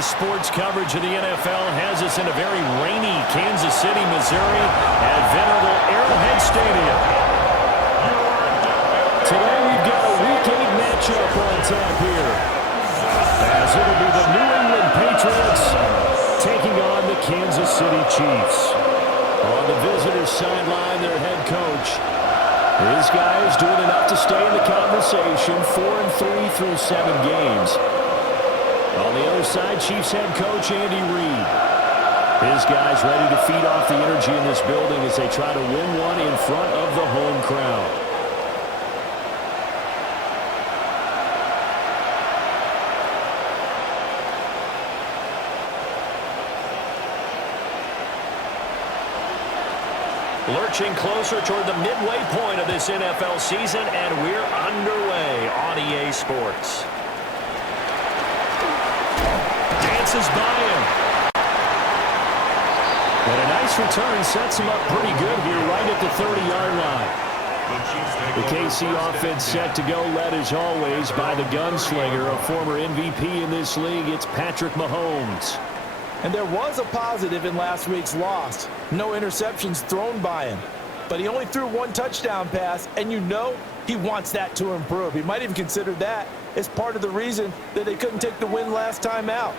Sports coverage of the NFL has us in a very rainy Kansas City, Missouri at venerable Arrowhead Stadium. Today we've got a Week 8 matchup on tap here, as it'll be the New England Patriots taking on the Kansas City Chiefs. On the visitors' sideline, their head coach. His guys doing enough to stay in the conversation, 4-3 through 7 games. On the other side, Chiefs head coach Andy Reid. His guys ready to feed off the energy in this building as they try to win one in front of the home crowd. Lurching closer toward the midway point of this NFL season, and we're underway on EA Sports. Dances by him. And a nice return sets him up pretty good here right at the 30-yard line. The KC offense set to go, led as always by the gunslinger, a former MVP in this league. It's Patrick Mahomes. And there was a positive in last week's loss. No interceptions thrown by him. But he only threw one touchdown pass, and you know he wants that to improve. He might even consider that as part of the reason that they couldn't take the win last time out.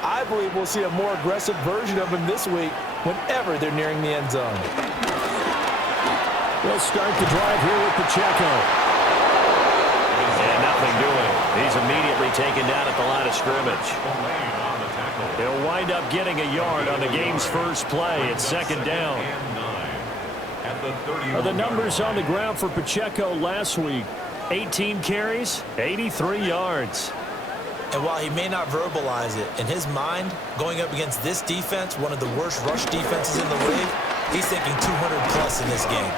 I believe we'll see a more aggressive version of him this week whenever they're nearing the end zone. They'll start the drive here with Pacheco. And nothing doing. He's immediately taken down at the line of scrimmage. He'll wind up getting a yard on the game's first play. It's second down. The numbers on the ground for Pacheco last week: 18 carries, 83 yards. And while he may not verbalize it, in his mind, going up against this defense, one of the worst rush defenses in the league, he's thinking 200+ in this game.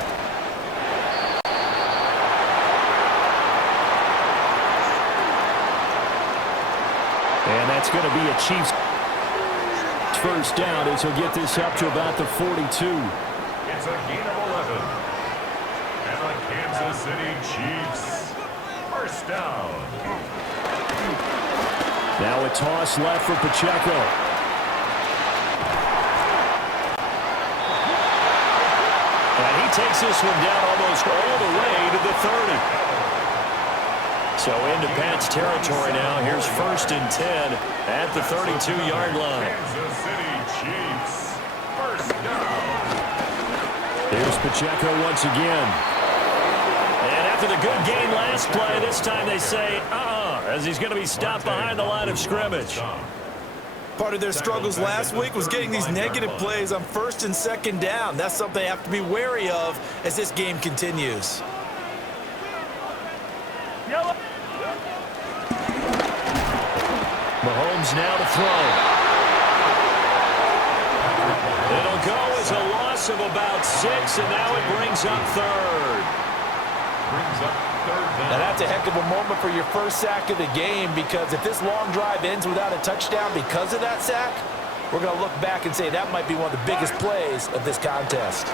And that's going to be a Chiefs first down as he'll get this up to about the 42. It's a gain of 11. And the Kansas City Chiefs, first down. Now a toss left for Pacheco. And he takes this one down almost all the way to the 30. So into Pat's territory now. Here's first and 10 at the 32-yard line. Kansas City Chiefs, first down. Here's Pacheco once again. And after the good game last play, this time they say, as he's going to be stopped behind the line of scrimmage. Part of their struggles last week was getting these negative plays on first and second down. That's something they have to be wary of as this game continues. Mahomes now to throw. It'll go as a loss of about 6, and now it brings up third. Now that's a heck of a moment for your first sack of the game, because if this long drive ends without a touchdown because of that sack, we're going to look back and say that might be one of the biggest plays of this contest.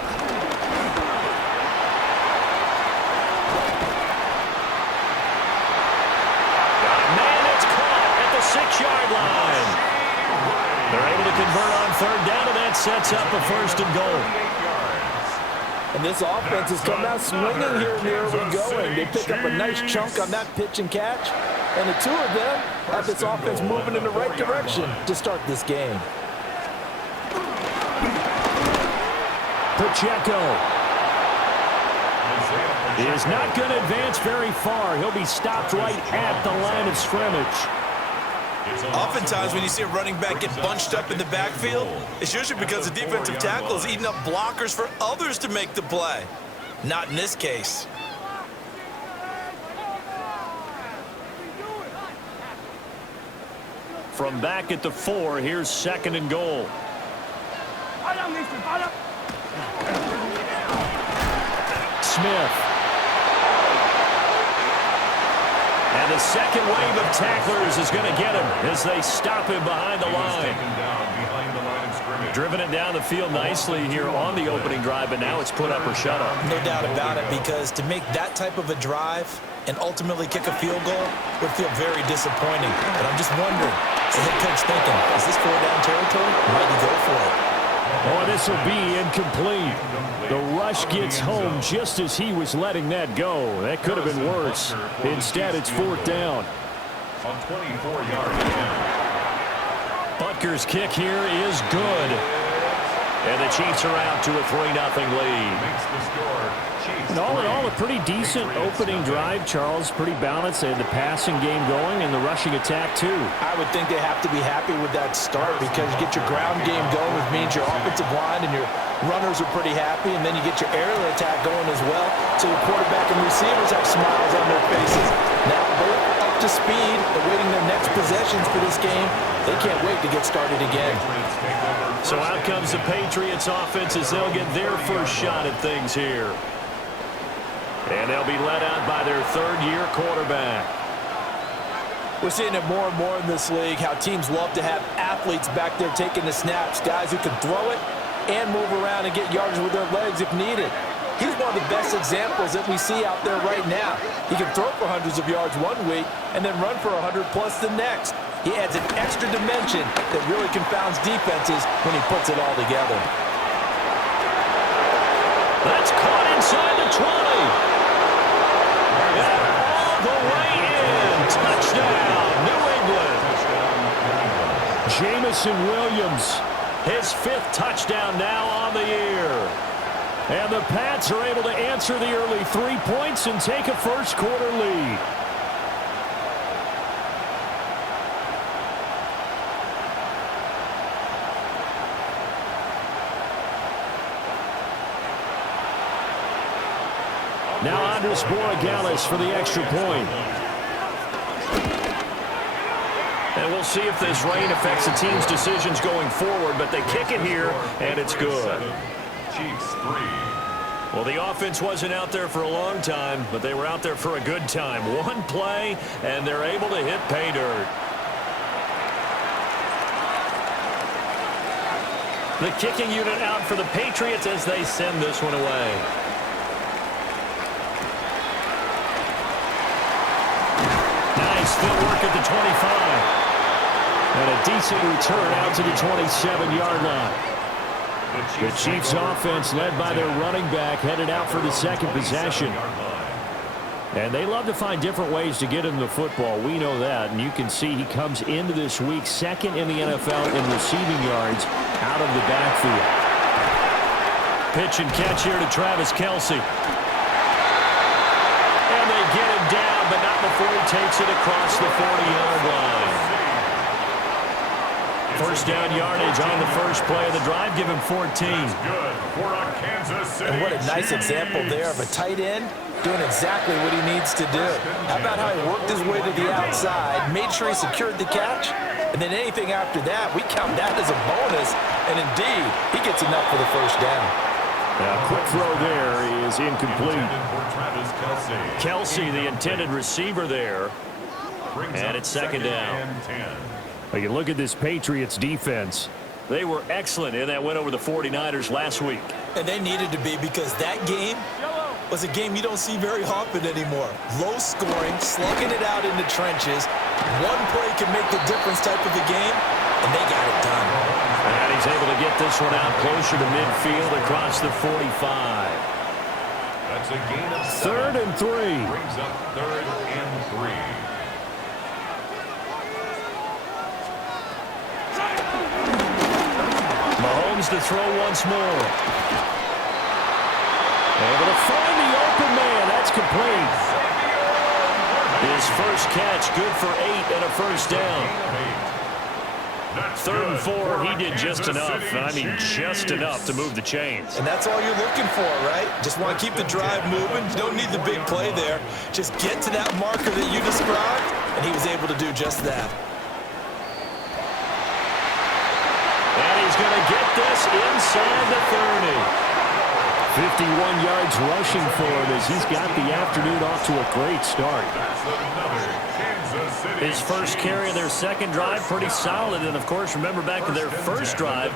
The 6-yard line. They're able to convert on third down, and that sets up a first and goal. And this offense has come out swinging here in the early going. They pick up a nice chunk on that pitch and catch, and the two of them have this offense moving in the right direction to start this game. Pacheco is not going to advance very far. He'll be stopped right at the line of scrimmage. Oftentimes when you see a running back get bunched up in the backfield, it's usually because the defensive tackle is eating up blockers for others to make the play. Not in this case. From back at the 4, here's second and goal. Smith. And the second wave of tacklers is going to get him as they stop him behind the line. Driven it down the field nicely here on the opening drive, but now it's put up or shut up. No doubt about it, because to make that type of a drive and ultimately kick a field goal would feel very disappointing. But I'm just wondering, is the head coach thinking, is this 4-down territory? Might he go for it? Oh, this will be incomplete. The rush gets home just as he was letting that go. That could have been worse. Instead, it's 4th down. On 24-yard line. Butker's kick here is good. And the Chiefs are out to a 3-0 lead. Makes the score. Chiefs And all in all, a pretty decent opening drive, Charles. Pretty balanced. They had the passing game going and the rushing attack, too. I would think they have to be happy with that start, because you get your ground game going, which means your offensive line and your runners are pretty happy, and then you get your aerial attack going as well, so your quarterback and receivers have smiles on their faces. Now both up to speed, awaiting their next possessions for this game. They can't wait to get started again. So out comes the Patriots offense as they'll get their first shot at things here. And they'll be led out by their third-year quarterback. We're seeing it more and more in this league, how teams love to have athletes back there taking the snaps, guys who can throw it and move around and get yards with their legs if needed. He's one of the best examples that we see out there right now. He can throw for hundreds of yards one week and then run for 100+ the next. He adds an extra dimension that really confounds defenses when he puts it all together. That's caught inside the 20. All the way in. Touchdown, New England. Jamison Williams, his 5th touchdown now on the year. And the Pats are able to answer the early 3 points and take a first-quarter lead. Now Andres Borregales for the extra point. And we'll see if this rain affects the team's decisions going forward, but they kick it here, and it's good. Chiefs 3. Well, the offense wasn't out there for a long time, but they were out there for a good time. One play, and they're able to hit pay dirt. The kicking unit out for the Patriots as they send this one away. Nice footwork at the 25. And a decent return out to the 27-yard line. The Chiefs offense, led by their running back, headed out for the second possession. And they love to find different ways to get him the football. We know that. And you can see he comes into this week second in the NFL in receiving yards out of the backfield. Pitch and catch here to Travis Kelce. And they get him down, but not before he takes it across the 40-yard line. First down yardage on the first play of the drive. Give him 14. And what a nice example there of a tight end doing exactly what he needs to do. How about how he worked his way to the outside, made sure he secured the catch, and then anything after that, we count that as a bonus. And indeed, he gets enough for the first down. Now, quick throw there is incomplete. Kelce, the intended receiver there. And it's second down. Well, you look at this Patriots defense. They were excellent in that win over the 49ers last week. And they needed to be, because that game was a game you don't see very often anymore. Low scoring, slugging it out in the trenches. One play can make the difference type of a game, and they got it done. And he's able to get this one out closer to midfield across the 45. That's a gain of 3rd and 3. Brings up 3rd and 3. Mahomes to throw once more. Able to find the open man. That's complete. His first catch, good for 8 and a first down. 3rd and 4, he did just enough. I mean, just enough to move the chains. And that's all you're looking for, right? Just want to keep the drive moving. You don't need the big play there. Just get to that marker that you described, and he was able to do just that. And he's going to get this inside the 30. 51 yards rushing for him as he's got the afternoon off to a great start. His first carry of their second drive, pretty solid. And, of course, remember back to their first drive,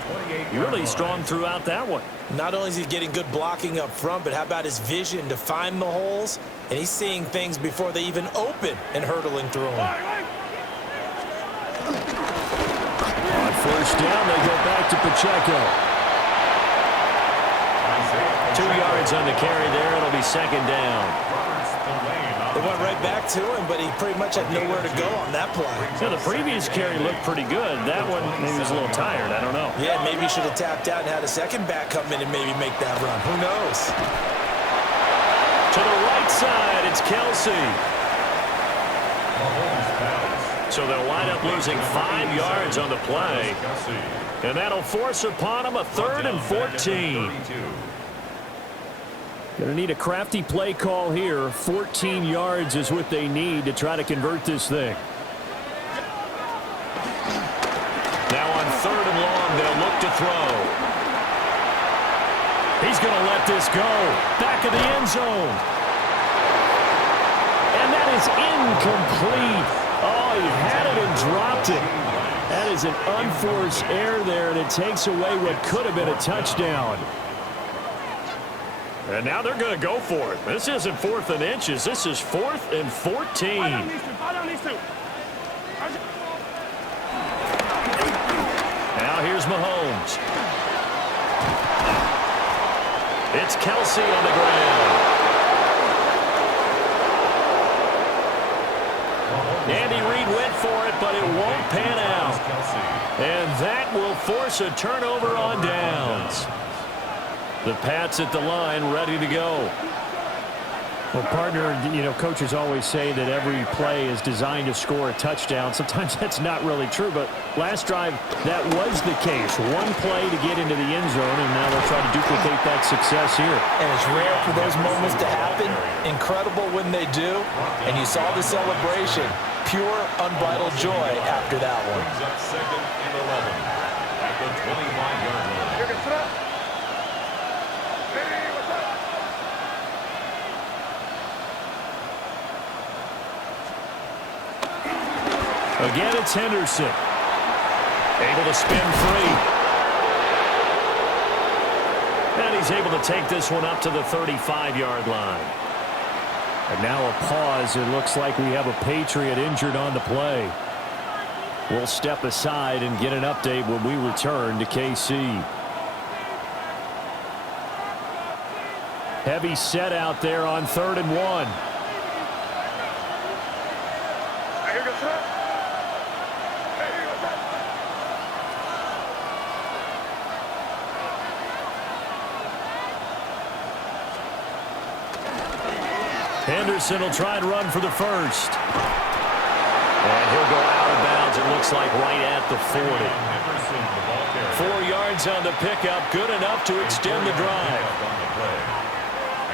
really strong throughout that one. Not only is he getting good blocking up front, but how about his vision to find the holes? And he's seeing things before they even open and hurdling through them. On first down, they go back to Pacheco. 2 yards on the carry there. It'll be second down. They went right back to him, but he pretty much had nowhere to go on that play. Yeah, the previous carry looked pretty good. That one maybe was a little tired. I don't know. Yeah, maybe he should have tapped out and had a second back come in and maybe make that run. Who knows? To the right side, it's Kelsey. So they'll wind up losing 5 yards on the play. And that'll force upon them a 3rd and 14. Going to need a crafty play call here. 14 yards is what they need to try to convert this thing. Now on 3rd and long, they'll look to throw. He's going to let this go. Back of the end zone. And that is incomplete. Oh, he had it and dropped it. That is an unforced error there, and it takes away what could have been a touchdown. And now they're going to go for it. This isn't 4th and inches. This is 4th and 14. Now here's Mahomes. It's Kelsey on the ground. Andy Reid went for it, but it won't pan out. And that will force a turnover on downs. The Pats at the line, ready to go. Well, partner, you know, coaches always say that every play is designed to score a touchdown. Sometimes that's not really true, but last drive, that was the case. One play to get into the end zone, and now they'll try to duplicate that success here. And it's rare for those moments to happen. Incredible when they do. And you saw the celebration. Pure, unbridled joy after that one. Second and 11 at the 25-yard line. Again, it's Henderson. Able to spin free. And he's able to take this one up to the 35-yard line. And now a pause. It looks like we have a Patriot injured on the play. We'll step aside and get an update when we return to KC. Heavy set out there on 3rd and 1. Henderson will try and run for the first. And he'll go out of bounds, it looks like, right at the 40. 4 yards on the pickup, good enough to extend the drive.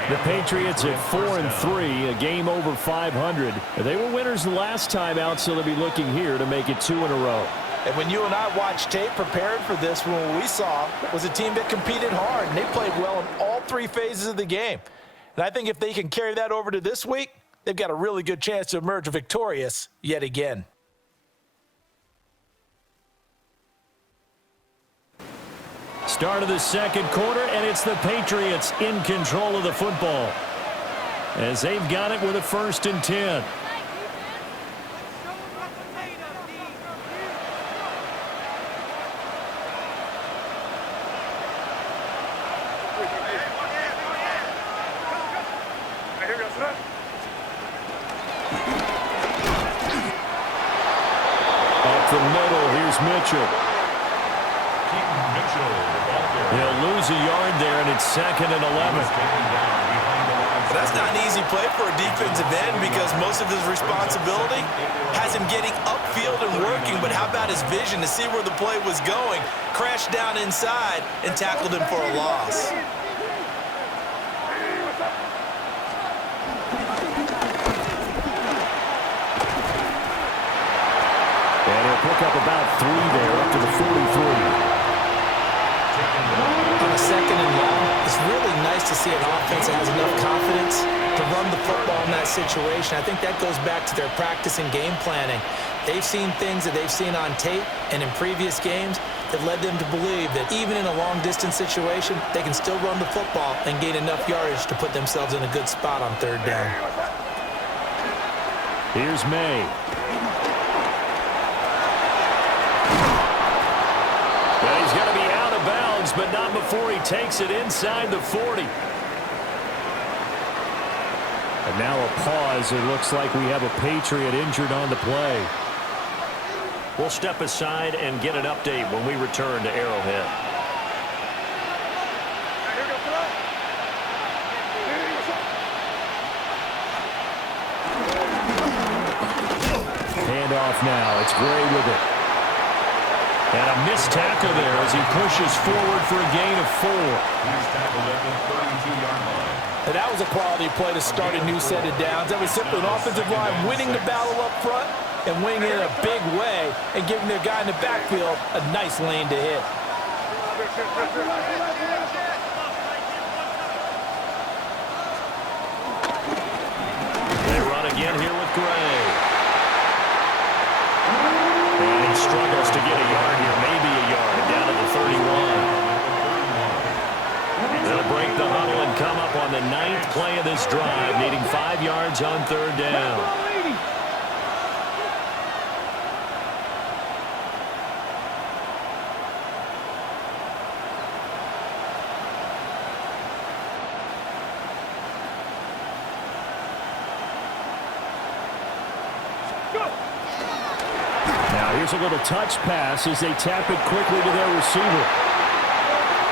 The Patriots at 4-3, a game over 500. They were winners the last time out, so they'll be looking here to make it 2 in a row. And when you and I watched tape preparing for this one, what we saw was a team that competed hard, and they played well in all 3 phases of the game. And I think if they can carry that over to this week, they've got a really good chance to emerge victorious yet again. Start of the second quarter, and it's the Patriots in control of the football as they've got it with a 1st and 10. Up the middle, here's Mitchell. He'll lose a yard there, and it's 2nd and 11. That's not an easy play for a defensive end because most of his responsibility has him getting upfield and working, but how about his vision to see where the play was going, crashed down inside, and tackled him for a loss. And he'll pick up about 3 there up to the 43. On a 2nd and long, it's really nice to see an offense that has enough confidence to run the football in that situation. I think that goes back to their practice and game planning. They've seen things that they've seen on tape and in previous games that led them to believe that even in a long-distance situation, they can still run the football and gain enough yardage to put themselves in a good spot on third down. Here's May. Well, he's going to be out of bounds, but not before he takes it inside the 40. And now a pause. It looks like we have a Patriot injured on the play. We'll step aside and get an update when we return to Arrowhead. Handoff now. It's Gray with it. And a missed tackle there as he pushes forward for a gain of 4. He's tackled at the 32-yard line. And that was a quality play to start a new set of downs. That was simply an offensive line winning the battle up front and winning it in a big way and giving their guy in the backfield a nice lane to hit. They run again here with Gray. And he struggles to get a yard here, maybe a yard, down to the 31. They'll break the huddle and come up on the 9th play of this drive, needing 5 yards on third down. Now here's a little touch pass as they tap it quickly to their receiver.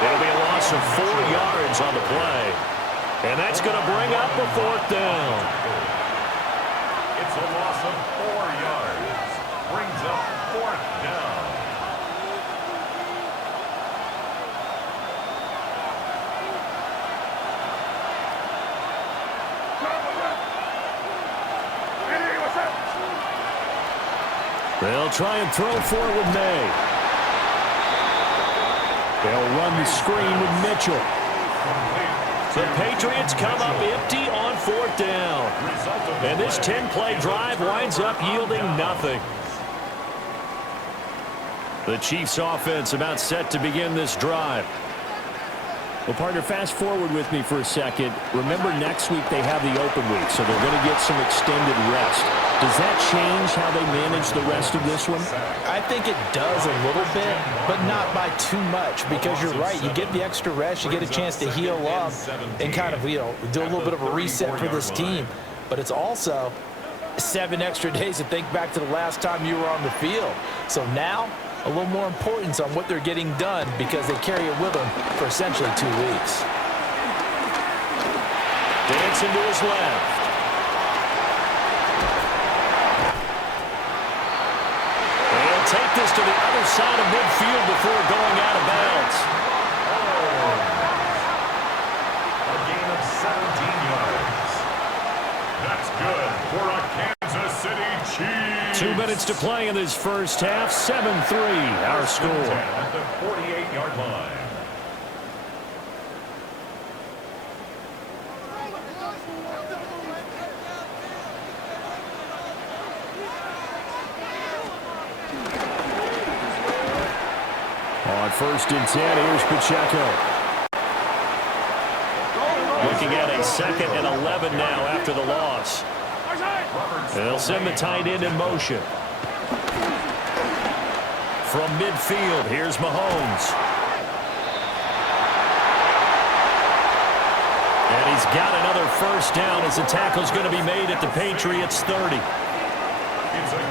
It'll be a loss of 4 yards on the play. And that's going to bring up a 4th down. It's a loss of 4 yards. Brings up 4th down. They'll try and throw for it with May. They'll run the screen with Mitchell. The Patriots come up empty on 4th down. And this 10-play drive winds up yielding nothing. The Chiefs offense about set to begin this drive. Well, partner, fast forward with me for a second. Remember, next week they have the open week, so they're going to get some extended rest. Does that change how they manage the rest of this one? I think it does a little bit, but not by too much, because you're right. You get the extra rest, you get a chance to heal up and kind of, do a little bit of a reset for this team. But it's also 7 extra days to think back to the last time you were on the field. So now, a little more importance on what they're getting done because they carry it with them for essentially 2 weeks. Dancing to his left. They'll take this to the other side of midfield before going out of bounds. A gain of 17 yards. That's good for a Kansas City Chiefs. 2 minutes to play in this first half. 7-3, our score. At the 48-yard line. On 1st and 10, here's Pacheco. Looking at a 2nd and 11 now after the loss. They'll send the tight end in motion. From midfield, here's Mahomes. And he's got another first down as the tackle's going to be made at the Patriots' 30.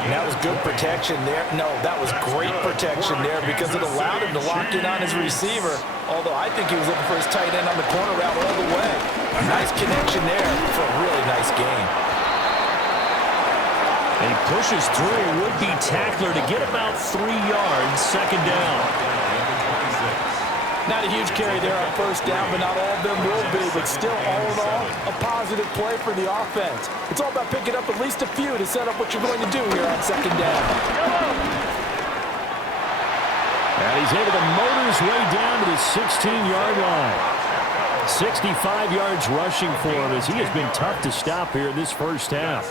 And that was good protection there. No, that was great protection there because it allowed him to lock in on his receiver, although I think he was looking for his tight end on the corner route all the way. Nice connection there for a really nice game. And he pushes through a would-be tackler to get about 3 yards, 2nd down. Not a huge carry there on 1st down, but not all of them will be. But still, all in all, a positive play for the offense. It's all about picking up at least a few to set up what you're going to do here on 2nd down. And he's able to motor his way down to the 16-yard line. 65 yards rushing for him as he has been tough to stop here in this first half.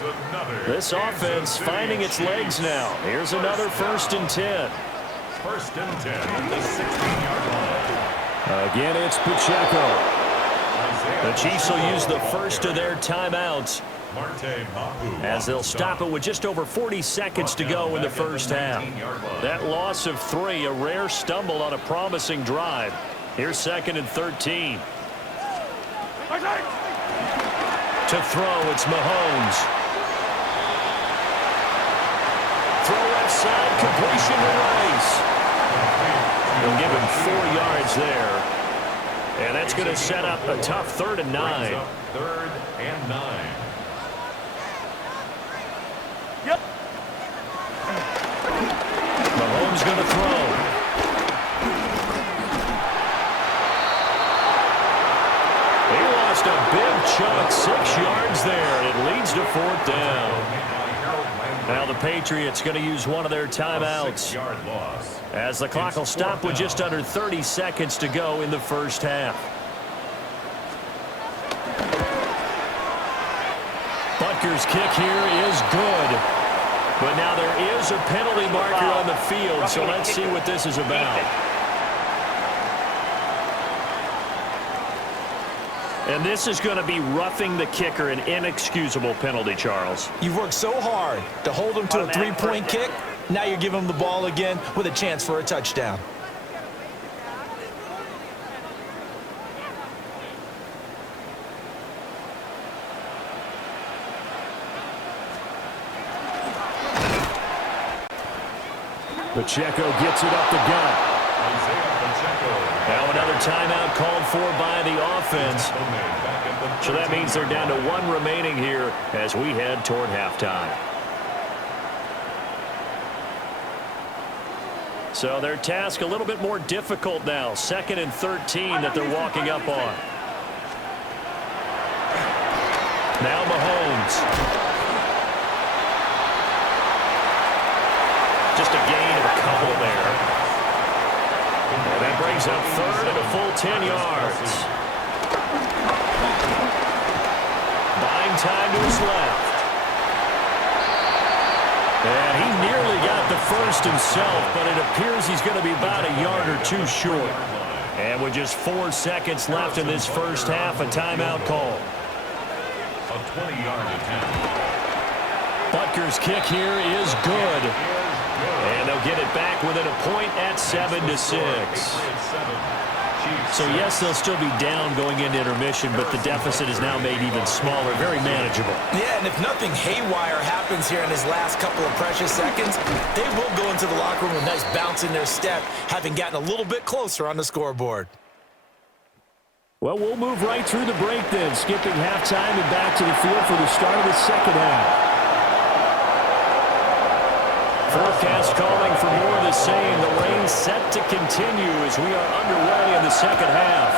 This offense finding its legs now. Here's another 1st and 10. 1st and 10 at the 16-yard line. Again, it's Pacheco. The Chiefs will use the first of their timeouts as they'll stop it with just over 40 seconds to go in the first half. That loss of 3, a rare stumble on a promising drive. Here's 2nd and 13. To throw, it's Mahomes. Throw left side, completion to Rice. They'll give him 4 yards there. And that's going to set up a tough 3rd and 9. 3rd and 9. Yep. Mahomes going to throw. He lost a big chunk, 6 yards there. It leads to 4th down. Now the Patriots going to use one of their timeouts as the clock will stop with just under 30 seconds to go in the first half. Butker's kick here is good. But now there is a penalty marker on the field, so let's see what this is about. And this is going to be roughing the kicker, an inexcusable penalty, Charles. You've worked so hard to hold him to a 3-point kick. Now you're giving him the ball again with a chance for a touchdown. Pacheco gets it up the gut. Now another timeout called for by the offense. So that means they're down to 1 remaining here as we head toward halftime. So their task a little bit more difficult now. 2nd and 13 that they're walking up on. Now Mahomes. Just a gain of a couple there. And that brings up 3rd and a full 10 yards. Buying time to his left. And he nearly got the first himself, but it appears he's going to be about a yard or 2 short. And with just 4 seconds left in this first half, a timeout call. A 20-yard attempt. Butker's kick here is good. And they'll get it back within a point at 7-6. So, yes, they'll still be down going into intermission, but the deficit is now made even smaller, very manageable. Yeah, and if nothing haywire happens here in his last couple of precious seconds, they will go into the locker room with a nice bounce in their step, having gotten a little bit closer on the scoreboard. Well, we'll move right through the break then, skipping halftime and back to the field for the start of the second half. Forecast calling for more of the same. The rain set to continue as we are underway in the second half.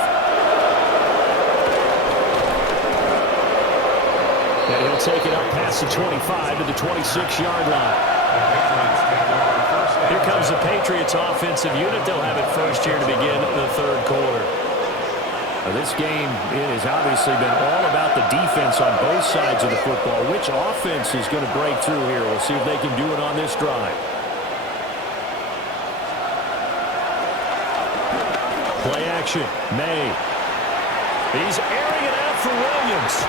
And he'll take it up past the 25 to the 26-yard line. Here comes the Patriots offensive unit. They'll have it first here to begin the 3rd quarter. This game, it has obviously been all about the defense on both sides of the football. Which offense is going to break through here? We'll see if they can do it on this drive. Play action. May. He's airing it out for Williams.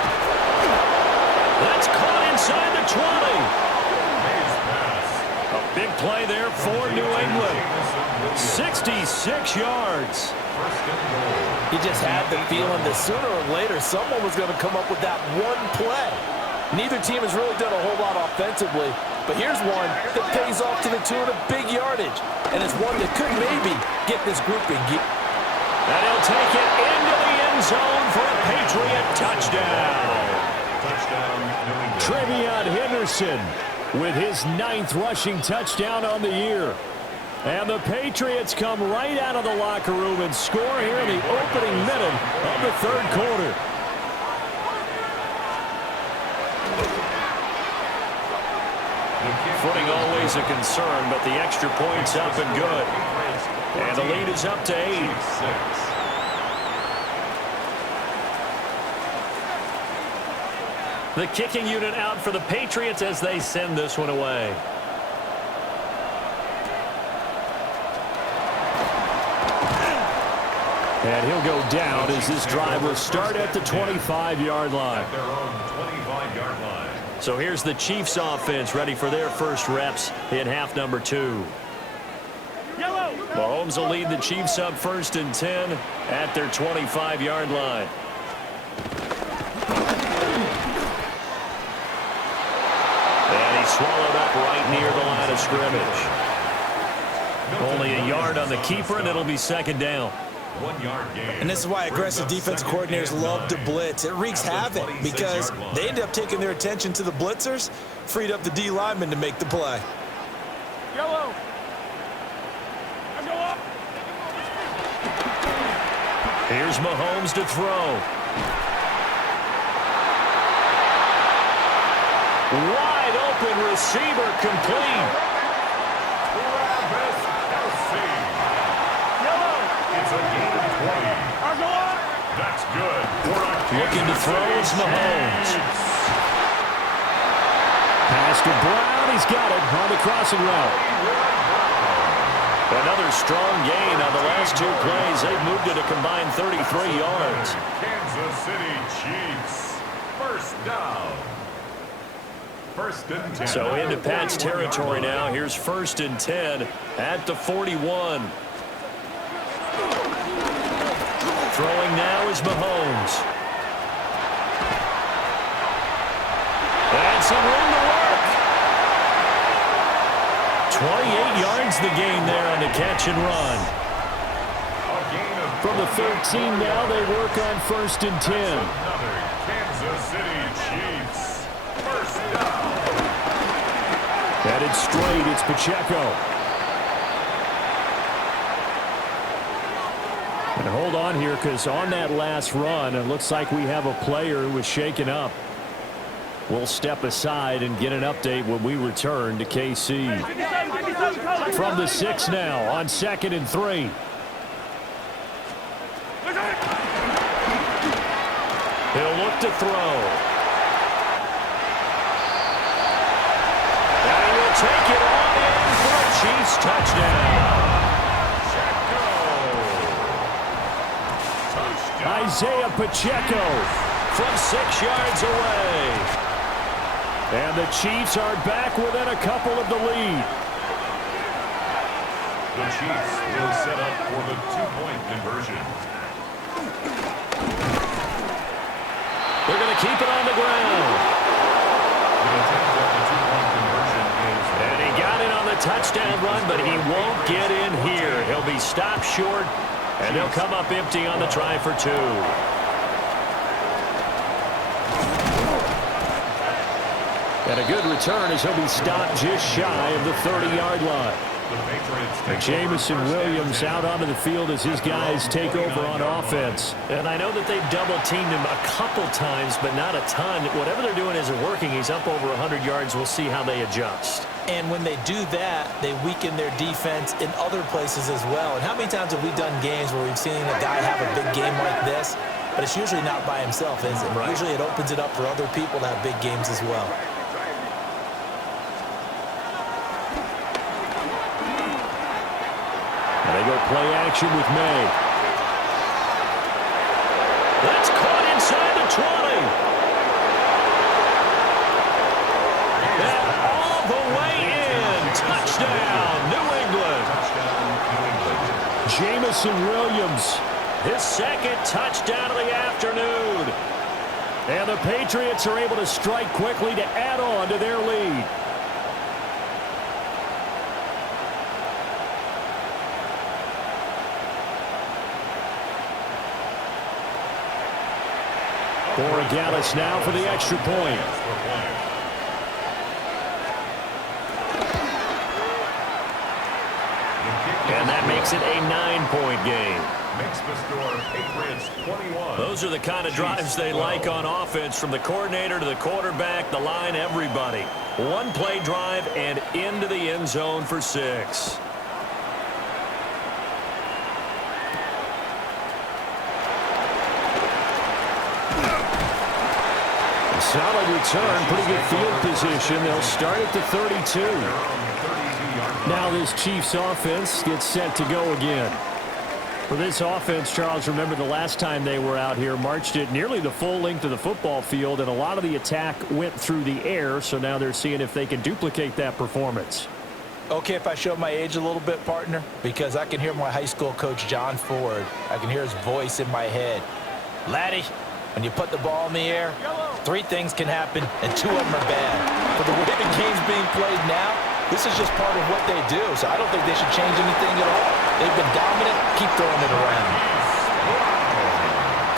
That's caught inside the 20. A big play there for New England. 66 yards. You just had the feeling that sooner or later someone was going to come up with that one play. Neither team has really done a whole lot offensively, but here's one that pays off to the tune of big yardage, and it's one that could maybe get this group in gear. And he'll take it into the end zone for a Patriot touchdown. Trevion Henderson with his 9th rushing touchdown on the year. And the Patriots come right out of the locker room and score here in the opening minute of the 3rd quarter. Footing always a concern, but the extra point's up and good. And the lead is up to 8. The kicking unit out for the Patriots as they send this one away. And he'll go down as this drive will start at the 25-yard line. At their own 25-yard line. So here's the Chiefs offense ready for their first reps in half number 2. Mahomes will lead the Chiefs up 1st and 10 at their 25-yard line. And he's swallowed up right near the line of scrimmage. Only a yard on the keeper, and it'll be 2nd down. 1 yard gain. And this is why aggressive defensive coordinators love to blitz. It wreaks havoc because they end up taking their attention to the blitzers, freed up the D lineman to make the play. Yellow. Let's go up. Here's Mahomes to throw. Wide open receiver complete. Travis Kelce. Yellow. It's a gain of 20. Let's go up. That's good. Looking to throw is Mahomes. Pass to Brown. He's got it on the crossing route. Another strong gain on the last 2 plays. They've moved it a combined 33 yards. Kansas City Chiefs. First down. 1st and 10. So into Pat's territory now. Here's 1st and 10 at the 41. Throwing now is Mahomes. And some room to work. 28 yards the gain there on the catch and run. A gain of From the 13 now, they work on 1st and 10. another Kansas City Chiefs. First down. Headed straight, it's Pacheco. And hold on here, because on that last run, it looks like we have a player who was shaken up. We'll step aside and get an update when we return to KC. From the 6 now on 2nd and 3. He'll look to throw. And he will take it on in for a Chiefs touchdown. Isaiah Pacheco From 6 yards away. And the Chiefs are back within a couple of the lead. The Chiefs will set up for the 2-point conversion. They're going to keep it on the ground. The attempt at the 2-point conversion is... And he got it on the touchdown run, but he won't get in here. He'll be stopped short, and they'll come up empty on the try for 2. And a good return as he'll be stopped just shy of the 30-yard line. The Patriots take Jamison Williams out onto the field as his guys take over on offense. And I know that they've double-teamed him a couple times, but not a ton. Whatever they're doing isn't working. He's up over 100 yards. We'll see how they adjust. And when they do that, they weaken their defense in other places as well. And how many times have we done games where we've seen a guy have a big game like this, but it's usually not by himself, is it? Right. Usually it opens it up for other people to have big games as well. And they go play action with May. That's caught inside the 20. And all the way in. Touchdown, New England. Jamison Williams. His 2nd touchdown of the afternoon. And the Patriots are able to strike quickly to add on to their lead. Borregales now for the extra point. And that makes it a 9-point game. Makes the score Patriots 21. Those are the kind of drives they like on offense, from the coordinator to the quarterback, the line, everybody. One play drive and into the end zone for 6. Solid return, pretty good field position. They'll start at the 32. Now this Chiefs offense gets set to go again. For this offense, Charles, remember the last time they were out here, marched it nearly the full length of the football field, and a lot of the attack went through the air, so now they're seeing if they can duplicate that performance. Okay, if I show my age a little bit, partner, because I can hear my high school coach, John Ford. I can hear his voice in my head. Laddie, when you put the ball in the air, 3 things can happen, and 2 of them are bad. For the way the game's being played now, this is just part of what they do, so I don't think they should change anything at all. They've been dominant. Keep throwing it around.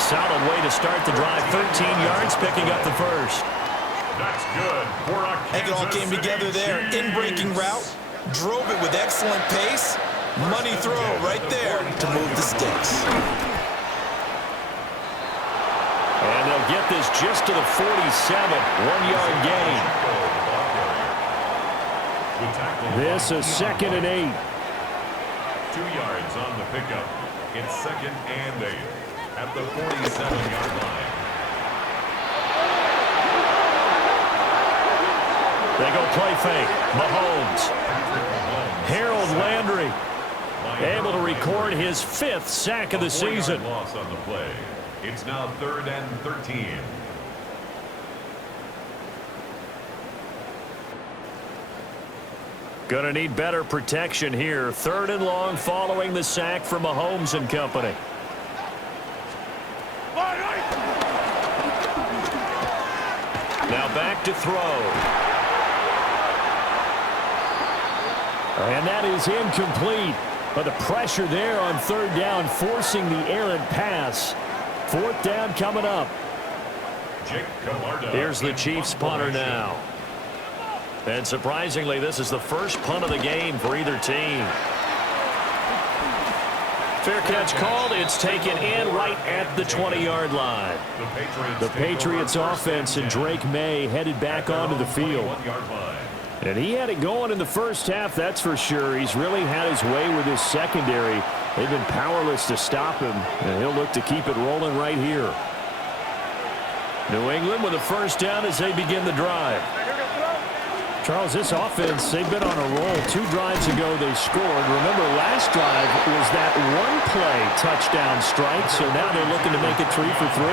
Solid way to start the drive. 13 yards, picking up the first. That's good for a I think it all came together there. In-breaking route. Drove it with excellent pace. Money throw right there to move the sticks. And they'll get this just to the 47. 1-yard gain. This is 2nd and 8. 2 yards on the pickup. It's 2nd and 8 at the 47-yard line. They go play fake. Mahomes. Harold Landry able to record his 5th sack of the season. Loss on the play. It's now 3rd and 13. Going to need better protection here. 3rd and long following the sack from Mahomes and company. Now back to throw. And that is incomplete. But the pressure there on 3rd down, forcing the errant pass. 4th down coming up. Here's the Chiefs punter now. And surprisingly, this is the first punt of the game for either team. Fair catch called. It's taken in right at the 20-yard line. The Patriots offense and Drake May headed back onto the field. And he had it going in the first half, that's for sure. He's really had his way with his secondary. They've been powerless to stop him, and he'll look to keep it rolling right here. New England with a first down as they begin the drive. Charles, this offense, they've been on a roll. 2 drives ago they scored. Remember, last drive was that one-play touchdown strike, so now they're looking to make it 3 for 3.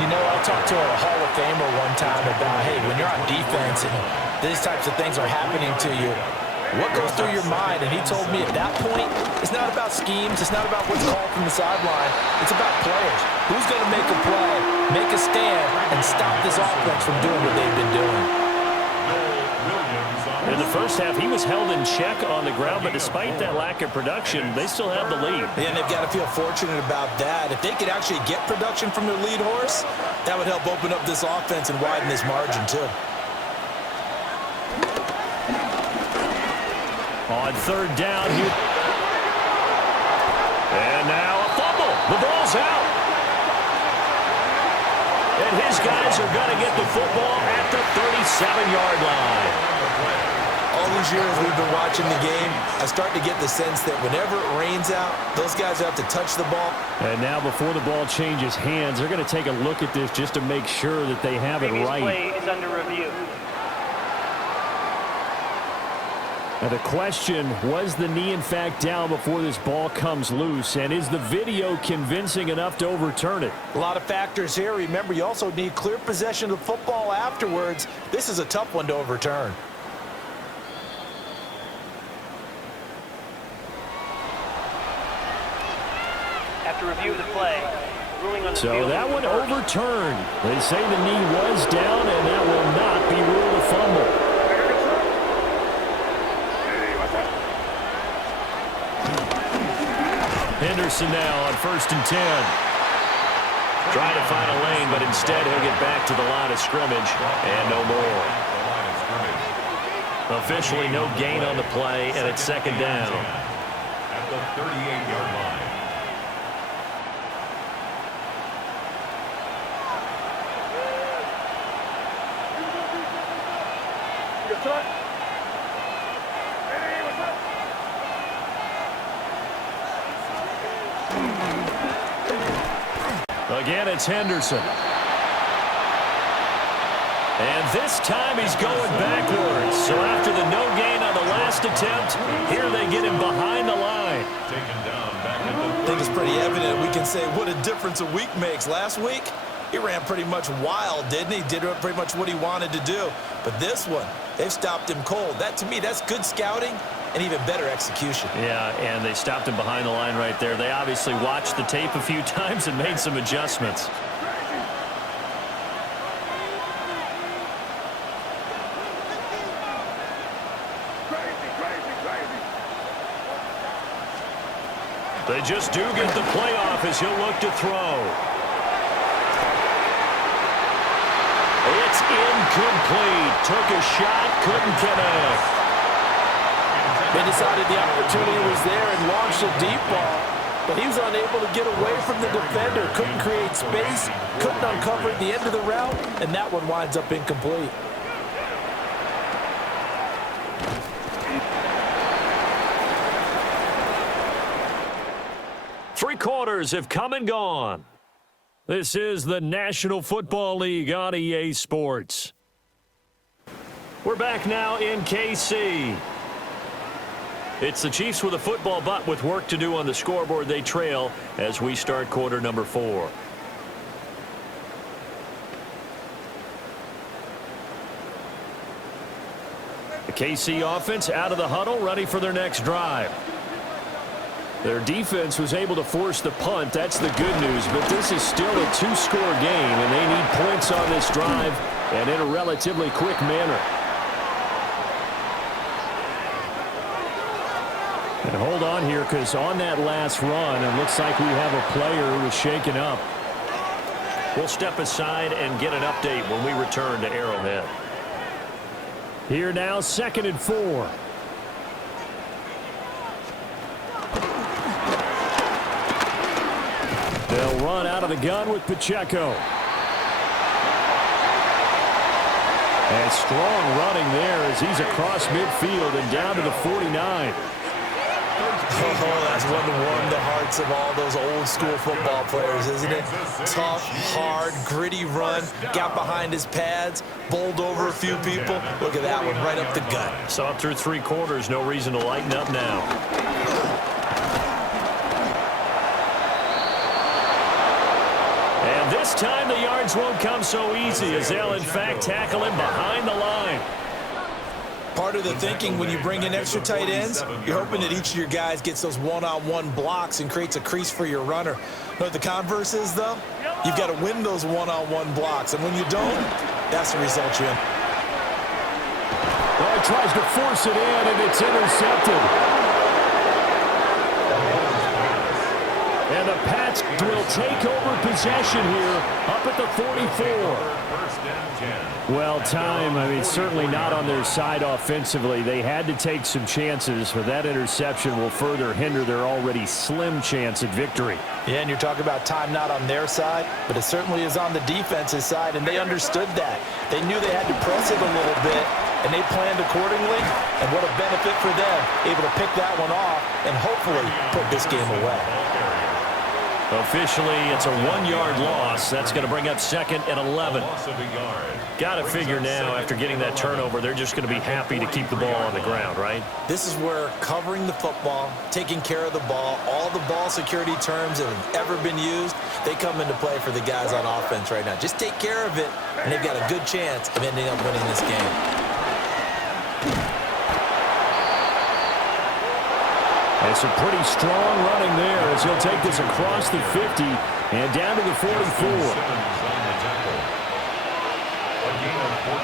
You know, I talked to a Hall of Famer one time about, hey, when you're on defense and these types of things are happening to you, what goes through your mind? And he told me at that point, it's not about schemes. It's not about what's called from the sideline. It's about players. Who's going to make a play, make a stand, and stop this offense from doing what they've been doing? In the first half, he was held in check on the ground, but despite that lack of production, they still have the lead. And they've got to feel fortunate about that. If they could actually get production from their lead horse, that would help open up this offense and widen this margin, too. On 3rd down here. And now a fumble. The ball's out. And his guys are going to get the football at the 37-yard line. All these years we've been watching the game, I start to get the sense that whenever it rains out, those guys have to touch the ball. And now before the ball changes hands, they're going to take a look at this just to make sure that they have it right. Play is under review. Now the question, was the knee in fact down before this ball comes loose? And is the video convincing enough to overturn it? A lot of factors here. Remember, you also need clear possession of the football afterwards. This is a tough one to overturn. After review of the play, ruling on the So field that one reversed. overturned. They say the knee was down, and that will not be ruled a fumble. Henderson now on 1st and 10. Trying to find a lane, but instead he'll get back to the line of scrimmage and no more. Officially no gain on the play, and it's 2nd down. At the 38-yard line. Again, it's Henderson. And this time he's going backwards. So after the no gain on the last attempt, here they get him behind the line. I think it's pretty evident. We can say what a difference a week makes. Last week, he ran pretty much wild, didn't he? Did pretty much what he wanted to do. But this one, they've stopped him cold. That, to me, that's good scouting and even better execution. Yeah, and they stopped him behind the line right there. They obviously watched the tape a few times and made some adjustments. They just do get the play off as he'll look to throw. It's incomplete. Took a shot, couldn't connect. They decided the opportunity was there and launched a deep ball, but he was unable to get away from the defender. Couldn't create space, couldn't uncover the end of the route, and that one winds up incomplete. Three quarters have come and gone. This is the National Football League on EA Sports. We're back now in KC. It's the Chiefs with a football, but with work to do on the scoreboard. They trail as we start quarter number 4. The KC offense out of the huddle, ready for their next drive. Their defense was able to force the punt. That's the good news, but this is still a 2-score game, and they need points on this drive and in a relatively quick manner. And hold on here, because on that last run, it looks like we have a player who was shaken up. We'll step aside and get an update when we return to Arrowhead. Here now, 2nd and 4. They'll run out of the gun with Pacheco. And strong running there as he's across midfield and down to the 49. Oh, that's one to warm the hearts of all those old-school football players, isn't it? Tough, hard, gritty run, got behind his pads, bowled over a few people. Look at that one, right up the gut. Saw it through 3 quarters, no reason to lighten up now. And this time the yards won't come so easy as they'll, in fact, tackle him behind the line. Part of the thinking when you bring in extra tight ends, you're hoping that each of your guys gets those one-on-one blocks and creates a crease for your runner. Know what the converse is, though? You've got to win those one-on-one blocks, and when you don't, that's the result you're in. Well, he tries to force it in, and it's intercepted. And the Pats will take over possession here up at the 44. Well, time, I mean, certainly not on their side offensively. They had to take some chances, but that interception will further hinder their already slim chance at victory. Yeah, and you're talking about time not on their side, but it certainly is on the defense's side, and they understood that. They knew they had to press it a little bit, and they planned accordingly, and what a benefit for them, able to pick that one off and hopefully put this game away. Officially, it's a 1-yard loss. That's going to bring up 2nd and 11. Got to figure now, after getting that turnover, they're just going to be happy to keep the ball on the ground, right? This is where covering the football, taking care of the ball, all the ball security terms that have ever been used, they come into play for the guys on offense right now. Just take care of it, and they've got a good chance of ending up winning this game. And some pretty strong running there as he'll take this across the 50 and down to the 44. A gain of 14.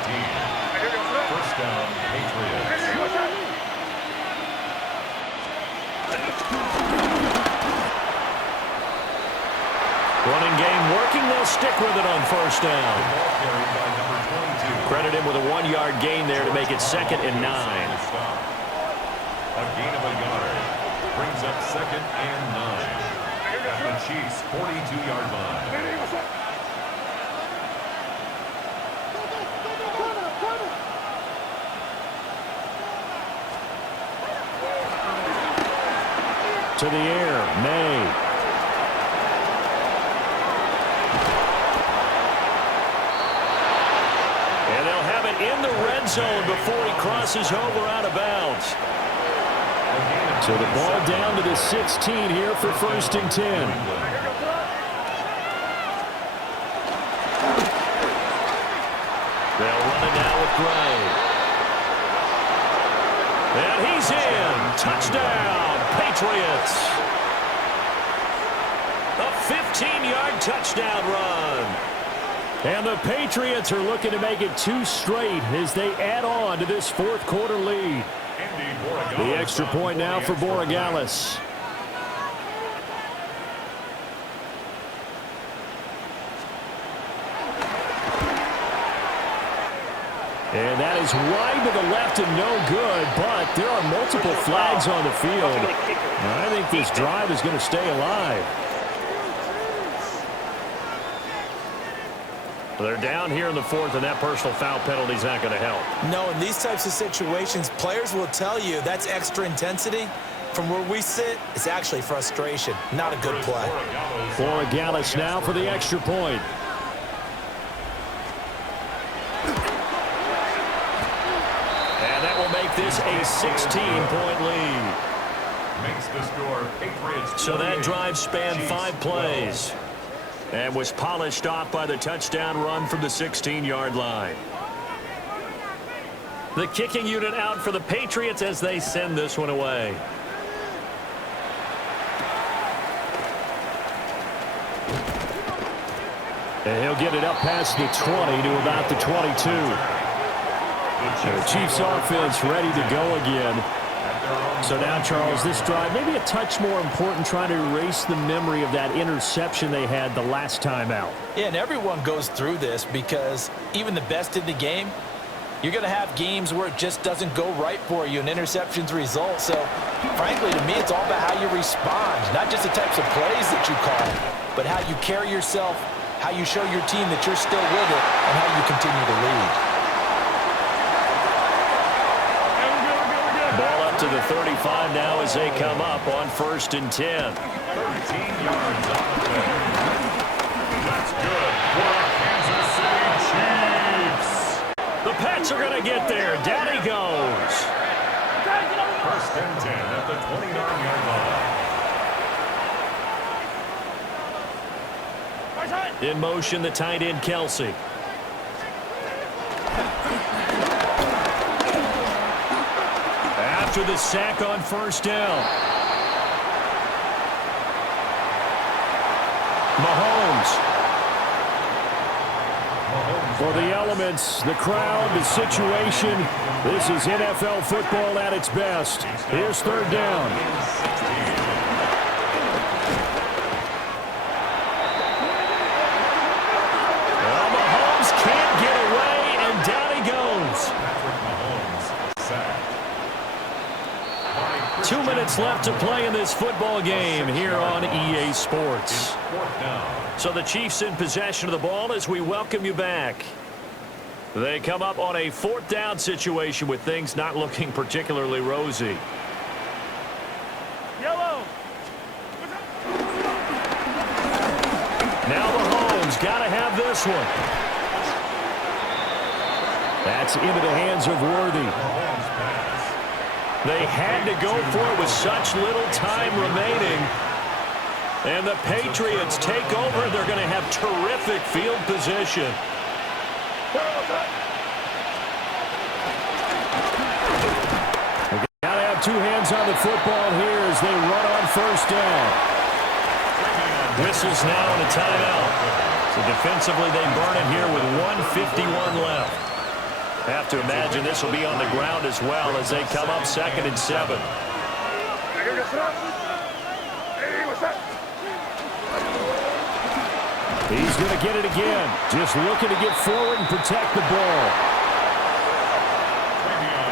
First down, Patriots. Running game working. They'll stick with it on first down. Credit him with a 1-yard gain there to make it 2nd and 9. A gain of a yard. Brings up 2nd and 9. At the Chiefs' 42-yard line. To the air, May. And in the red zone before he crosses over out of bounds. So the ball down to the 16 here for 1st and 10. They'll run it now with Gray. And he's in. Touchdown, Patriots. A 15-yard touchdown run. And the Patriots are looking to make it 2 straight as they add on to this 4th quarter lead. The extra point now for Borregales. And that is wide to the left and no good, but there are multiple flags on the field. And I think this drive is going to stay alive. They're down here in the 4th, and that personal foul penalty is not going to help. No, in these types of situations, players will tell you that's extra intensity. From where we sit, it's actually frustration. Not a good play. Borregales now for the extra point. And that will make this a 16-point lead. Makes the score Patriots. So that drive spanned 5 plays and was polished off by the touchdown run from the 16-yard line. The kicking unit out for the Patriots as they send this one away. And he'll get it up past the 20 to about the 22. The Chiefs offense ready to go again. So now, Charles, this drive maybe a touch more important, trying to erase the memory of that interception they had the last time out. Yeah, and everyone goes through this because even the best in the game, you're going to have games where it just doesn't go right for you and interceptions result. So, frankly, to me, it's all about how you respond, not just the types of plays that you call, but how you carry yourself, how you show your team that you're still with it, and how you continue to lead. Ball up to the 35 now as they come up on 1st and 10. 13 yards on the play. That's good for the Kansas City Chiefs. The Pats are going to get there. Down he goes. 1st and 10 at the 29-yard line. In motion, the tight end, Kelsey. After the sack on 1st down. Mahomes. For the elements, the crowd, the situation, this is NFL football at its best. Here's 3rd down. Well, Mahomes can't get away, and down he goes. 2 minutes left to play in this football game here on EA Sports. So the Chiefs in possession of the ball as we welcome you back. They come up on a 4th down situation with things not looking particularly rosy. Yellow. Now Mahomes got to have this one. That's into the hands of Worthy. They had to go for it with such little time remaining. And the Patriots take over. They're going to have terrific field position. Got to have 2 hands on the football here as they run on 1st down. Whistles now and a timeout. So defensively they burn it here with 1:51 left. Have to imagine this will be on the ground as well as they come up 2nd and 7. He's going to get it again. Just looking to get forward and protect the ball.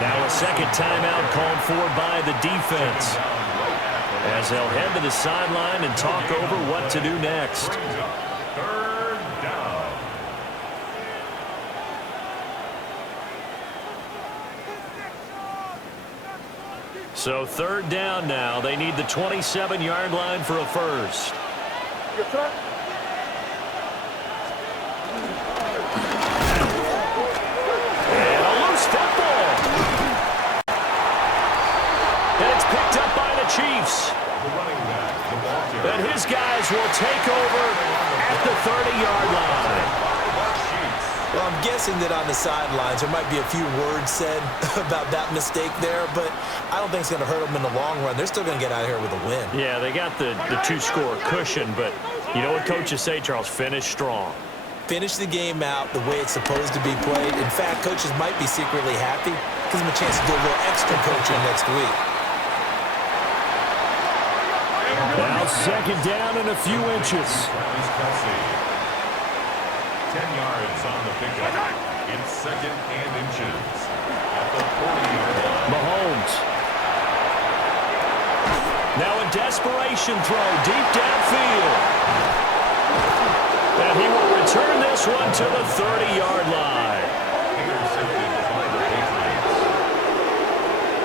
Now a 2nd timeout called for by the defense, as they'll head to the sideline and talk over what to do next. 3rd down. So 3rd down now. They need the 27-yard line for a first. And guessing that on the sidelines there might be a few words said about that mistake there, but I don't think it's going to hurt them in the long run. They're still going to get out of here with a win. Yeah, they got the two-score cushion, but you know what coaches say, Charles? Finish strong. Finish the game out the way it's supposed to be played. In fact, coaches might be secretly happy. Gives them a chance to do a little extra coaching next week. Now second down and a few inches. 10 yards on the pickup. It's second and inches at the 40-yard line. Mahomes. Now a desperation throw deep downfield. And he will return this one to the 30-yard line. Intercepted by the Patriots.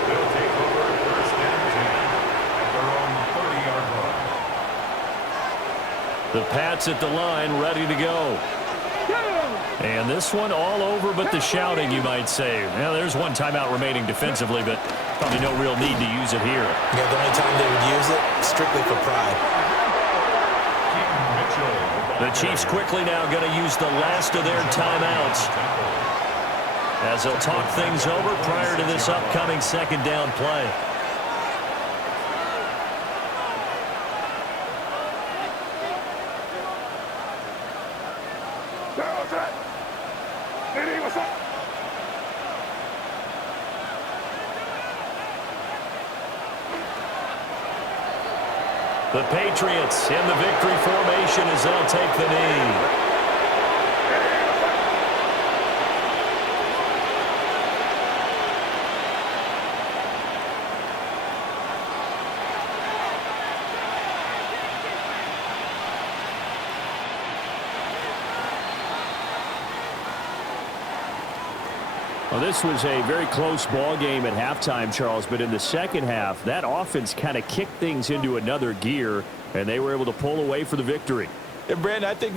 They'll take over first and 10 at their own 30-yard line. The Pats at the line, ready to go. And this one all over but the shouting, you might say. Well, there's one timeout remaining defensively, but probably no real need to use it here. Yeah, the only time they would use it, strictly for pride. The Chiefs quickly now going to use the last of their timeouts as they'll talk things over prior to this upcoming second down play. The Patriots in the victory formation as they'll take the knee. Well, this was a very close ball game at halftime, Charles, but in the second half, that offense kind of kicked things into another gear, and they were able to pull away for the victory. And Brandon, I think